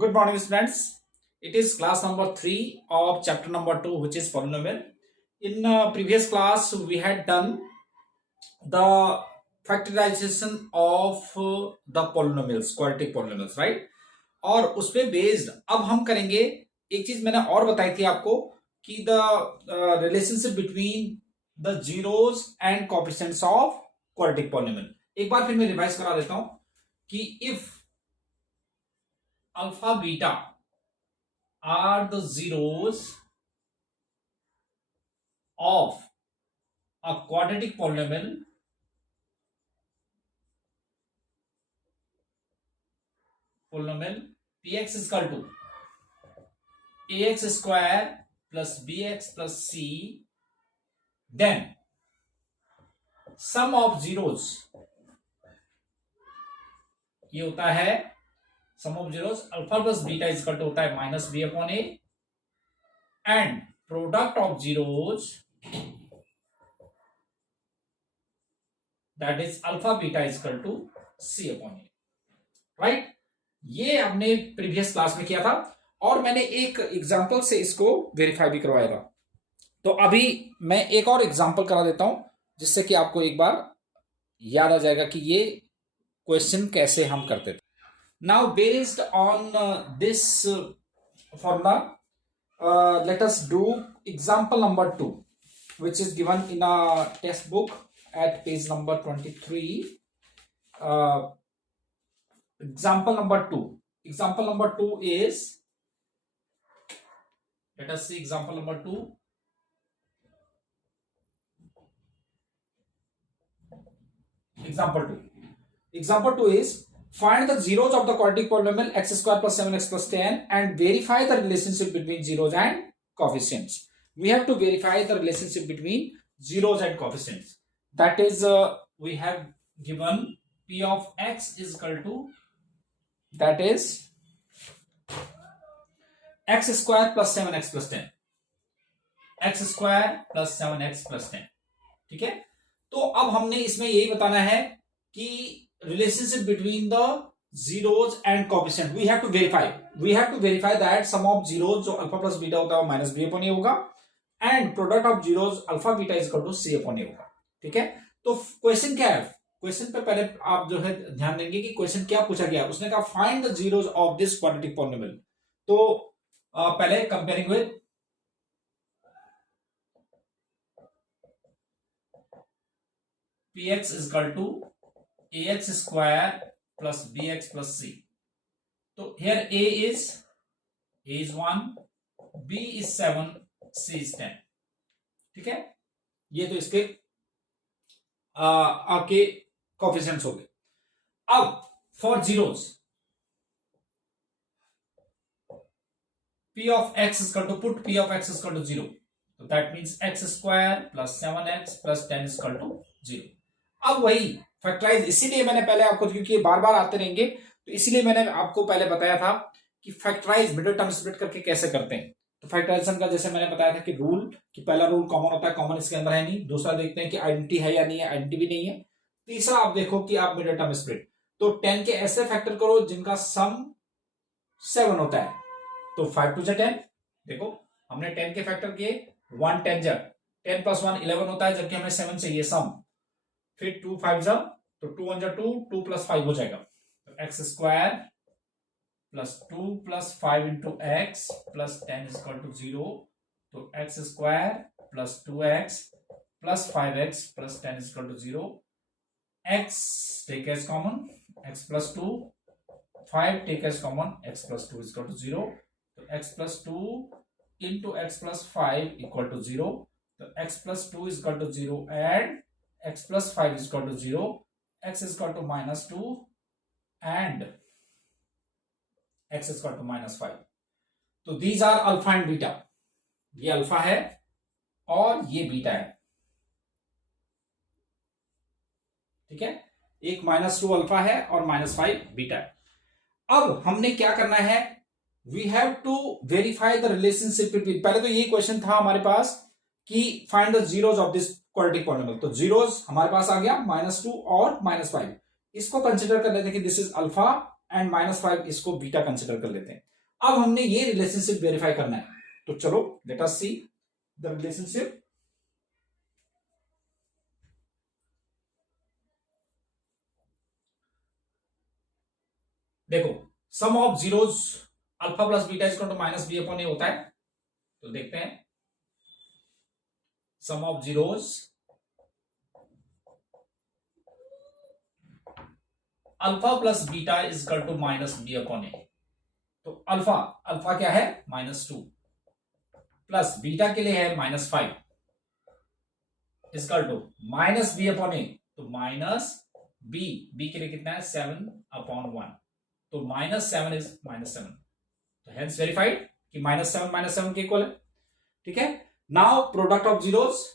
Good morning, students. It is class number 3 of chapter number 2, which is polynomial. In previous class, we had done the factorization of the polynomials, quadratic polynomials, right? और उस पे based अब हम करेंगे एक चीज मैंने और बताई थी आपको कि the relationship between the zeros and coefficients of quadratic polynomial. एक बार फिर मैं रिवाइज करा देता हूं कि if alpha beta are the zeros of a quadratic polynomial px is equal to ax square plus bx plus c, then sum of zeros ये होता है sum of zeros alpha plus beta is equal to होता है minus B upon A and product of zeros that is alpha beta is equal to C upon A, right. ये हमने previous class में किया था और मैंने एक एग्जांपल से इसको वेरीफाई भी करवाया था। तो अभी मैं एक और एग्जांपल करा देता हूं जिससे कि आपको एक बार याद आ जाएगा कि ये क्वेश्चन कैसे हम करते थे। Now, based on this formula, let us do example number 2, which is given in a textbook at page number 23. Example number 2. Example number 2 is, let us see example number 2. Example 2. Example 2 is, find the zeros of the quadratic polynomial x square plus 7x plus 10 and verify the relationship between zeros and coefficients. We have to verify the relationship between zeros and coefficients. That is, we have given p of x is equal to, that is x square plus 7x plus 10. x square plus 7x plus 10. ठीक है, तो अब हमने इसमें यही बताना है कि relationship between the zeros and coefficient we have to verify that sum of zeros जो अल्फा प्लस बीटा होता है वो माइनस बी अपॉन ए होगा and product of zeros alpha beta is equal to C upon A होगा। ठीक है, तो question क्या है? क्वेश्चन पे पहले आप जो है ध्यान देंगे कि क्वेश्चन क्या पूछा गया। उसने कहा find the zeros of this quadratic polynomial. तो पहले comparing with px is equal to ax square plus bx plus c. तो here a is 1, b is 7, c is 10. ठीक है, ये तो इसके आपके कोएफिशिएंट्स हो गए। अब for zeros p of x is equal to, put p of x is equal to 0. तो that means x square plus 7x plus 10 is equal to 0. अब वही फैक्टराइज, इसीलिए मैंने पहले आपको, क्योंकि ये बार बार आते रहेंगे तो इसीलिए मैंने आपको पहले बताया था कि फैक्टराइज मिडिल टर्म स्प्लिट करके कैसे करते हैं। तो फैक्टराइजेशन का जैसे मैंने बताया था कि रूल, कि पहला रूल कॉमन होता है, कॉमन इसके अंदर है नहीं। दूसरा देखते हैं कि आइडेंटिटी है या नहीं है, आइडेंटिटी भी नहीं है। तीसरा आप देखो कि आप मिडिल टर्म स्प्लिट, तो 10 के ऐसे फैक्टर करो जिनका सम 7 होता है। तो 5 2 10, देखो हमने 10 के फैक्टर किए, 1 10 10 प्लस 1 11 होता है, जबकि हमें 7 चाहिए सम। फिर 2 5 जा, तो 2 1 जा 2, 2 प्लस 5 हो जाएगा। तो x square plus 2 plus 5 into x plus 10 is equal to 0। तो x square plus 2x plus 5x plus 10 is equal to 0। X take as common, x plus 2, 5 take as common, x plus 2 is equal to 0। तो x plus 2 into x plus 5 equal to 0। तो x plus 2 is equal to 0 and x plus 5 is equal to 0, x is equal to minus 2 and x is equal to minus 5. तो these are alpha and beta. ये alpha है और ये beta है। ठीक है, एक -2 अल्फा है और -5 बीटा है। अब हमने क्या करना है, we have to verify the relationship between, पहले तो ये क्वेश्चन था हमारे पास कि find the zeros of this quadratic polynomial. तो जीरोस हमारे पास आ गया -2 और -5। इसको कंसिडर कर लेते हैं कि दिस इज अल्फा एंड -5 इसको बीटा कंसिडर कर लेते हैं। अब हमने ये रिलेशनशिप वेरीफाई करना है, तो चलो let us see the relationship. देखो sum of zeros alpha plus beta equal to minus B upon A होता है, तो देखते हैं sum of zeros alpha plus beta is equal to minus B upon ए। तो अल्फा अल्फा क्या है -2 plus beta के लिए है -5 equal to minus B upon ए, तो माइनस बी के लिए कितना है 7/1, तो -7 इज -7, तो हेंस वेरीफाइड कि -7 के इक्वल है। ठीक है, now product of zeros,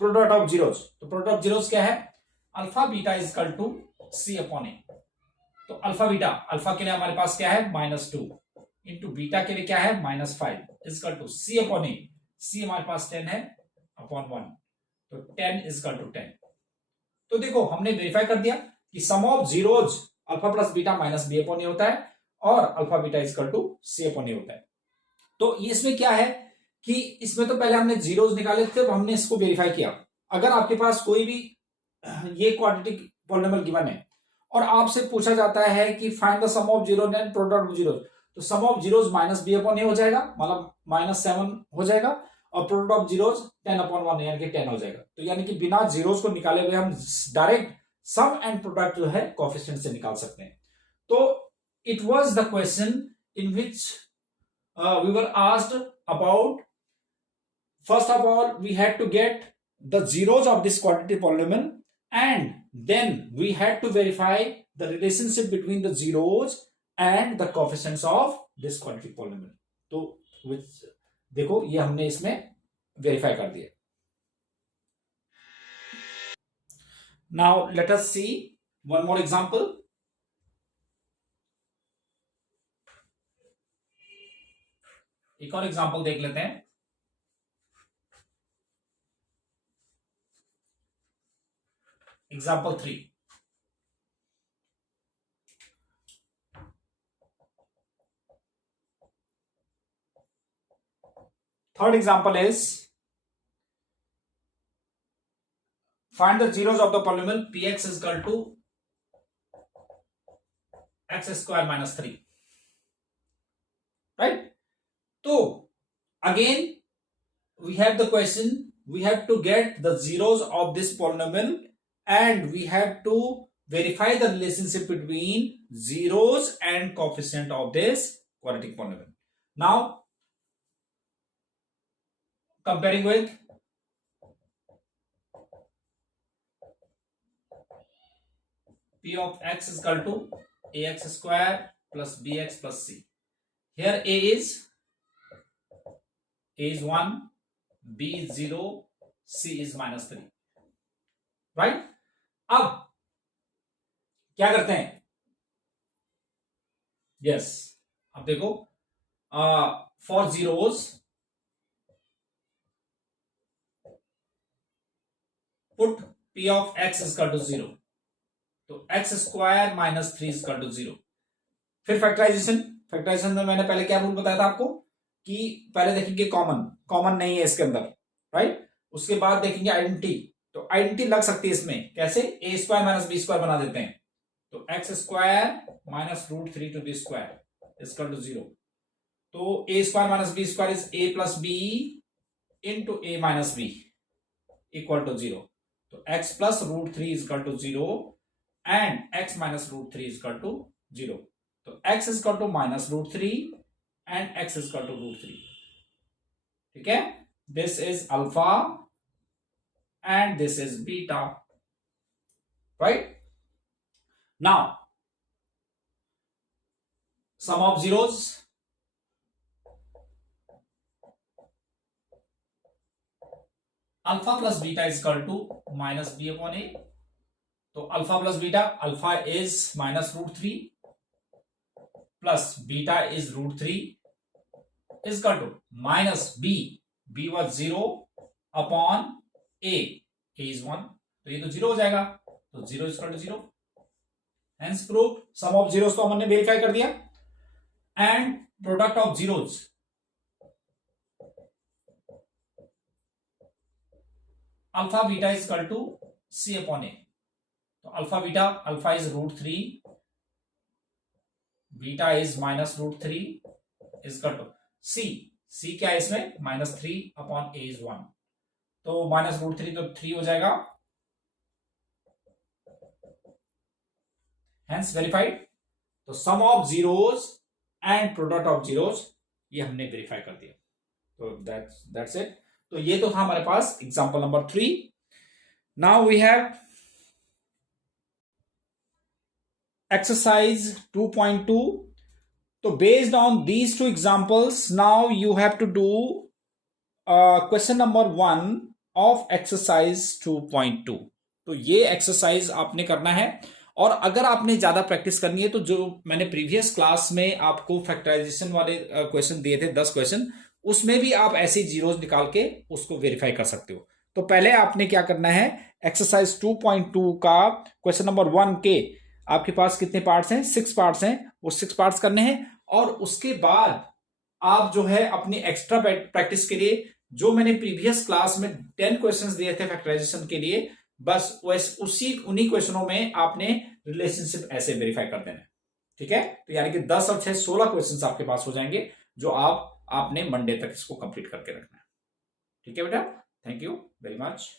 product of zeros, तो प्रोडक्ट ऑफ जीरोस क्या है alpha beta is equal to C upon ए। तो अल्फा बीटा, अल्फा के लिए हमारे पास क्या है -2 इंटू बीटा के लिए क्या है -5 is equal to C upon A, C हमारे पास 10 है अपॉन 1, तो 10 इज इक्वल टू 10। तो देखो हमने वेरीफाई कर दिया कि sum of zeros alpha plus beta minus B upon A होता है और alpha beta is equal to C upon A होता है। तो इसमें क्या है कि इसमें तो पहले हमने जीरोज निकाले थे, हमने इसको वेरीफाई किया। अगर आपके पास कोई भी ये क्वाड्रेटिक पॉलिनोमियल गिवन है और आपसे पूछा जाता है कि find the sum of zero and product of zeros, तो sum of zeros minus B upon A हो जाएगा, मतलब -7 हो जाएगा, और प्रोडक्ट ऑफ जीरोज 10/1 यानी कि 10 हो जाएगा। तो यानी कि बिना जीरोज को निकाले हुए हम डायरेक्ट सम एंड प्रोडक्ट जो है कोएफिशिएंट से निकाल सकते हैं। तो it was the question in which we were asked about, first of all we had to get the zeros of this quadratic polynomial and then we had to verify the relationship between the zeros and the coefficients of this quadratic polynomial। तो which देखो ये हमने इसमें verify कर दिया। now let us see one more example। एक और example देख लेते हैं। Example 3, third example is find the zeros of the polynomial px is equal to x square minus 3, right? So again we have the question, we have to get the zeros of this polynomial and we have to verify the relationship between zeros and coefficient of this quadratic polynomial. Now comparing with p of x is equal to ax square plus bx plus c. Here a is 1, b is 0, c is -3, right? अब क्या करते हैं, yes अब देखो for zeros put p of x is equal to 0, तो x square -3 is equal to 0। फिर factorisation में मैंने पहले क्या रूल बताया था आपको कि पहले देखेंगे कॉमन नहीं है इसके अंदर, राइट? उसके बाद देखेंगे आइडेंटिटी, तो आइडेंटिटी लग सकती है इसमें, कैसे a square minus B square बना देते हैं, तो x square minus √3 to B square equal to 0, तो a square minus B square is a plus B into a minus B equal to 0, तो x plus √3 equal to 0 and x minus √3 equal to 0, तो x equal to -√3 and x equal to √3, ठीक है? This is alpha and this is beta, right? Now sum of zeros, alpha plus beta is equal to minus b upon a, तो alpha plus beta, alpha is -√3 plus beta is √3 is equal to minus b was 0 upon a is 1, तो ये तो 0 हो जाएगा, तो 0 is equal to 0। Hence prove sum of zeros तो हमने verify कर दिया, and product of zeros alpha beta is equal to C upon ए। तो alpha beta, alpha is √3, beta is -√3 is equal to c क्या है इसमें, -3 अपॉन ए इज 1, तो -√3 तो 3 हो जाएगा, हेंस वेरीफाइड। तो sum of zeros and product of zeros ये हमने वेरीफाई कर दिया, तो दैट्स इट। तो ये तो था हमारे पास example number 3। Now we have exercise 2.2. So based on these two examples, now you have to do question number 1 of exercise 2.2. तो ये एक्सरसाइज आपने करना है, और अगर आपने ज्यादा प्रैक्टिस करनी है तो जो मैंने प्रीवियस क्लास में आपको फैक्टराइजेशन वाले क्वेश्चन दिए थे 10 क्वेश्चन, उसमें भी आप ऐसे जीरोस निकाल के उसको वेरीफाई कर सकते हो। तो पहले आपने क्या करना है, एक्सरसाइज 2.2 का क्वेश्चन नंबर 1 के आपके पास कितने पार्ट्स हैं, 6 पार्ट्स हैं, वो 6 पार्ट्स करने हैं। और उसके बाद आप जो है अपनी एक्स्ट्रा प्रैक्टिस के लिए जो मैंने प्रीवियस क्लास में 10 क्वेश्चंस दिए थे फैक्टराइजेशन के लिए, बस उन्हीं क्वेश्चनों में आपने रिलेशनशिप ऐसे वेरीफाई कर देना है, ठीक है। तो यानी कि 10 और 6 16 क्वेश्चंस आपके पास हो जाएंगे, जो आपने मंडे तक इसको कंप्लीट करके रखना है, ठीक है बेटा। Thank you very much.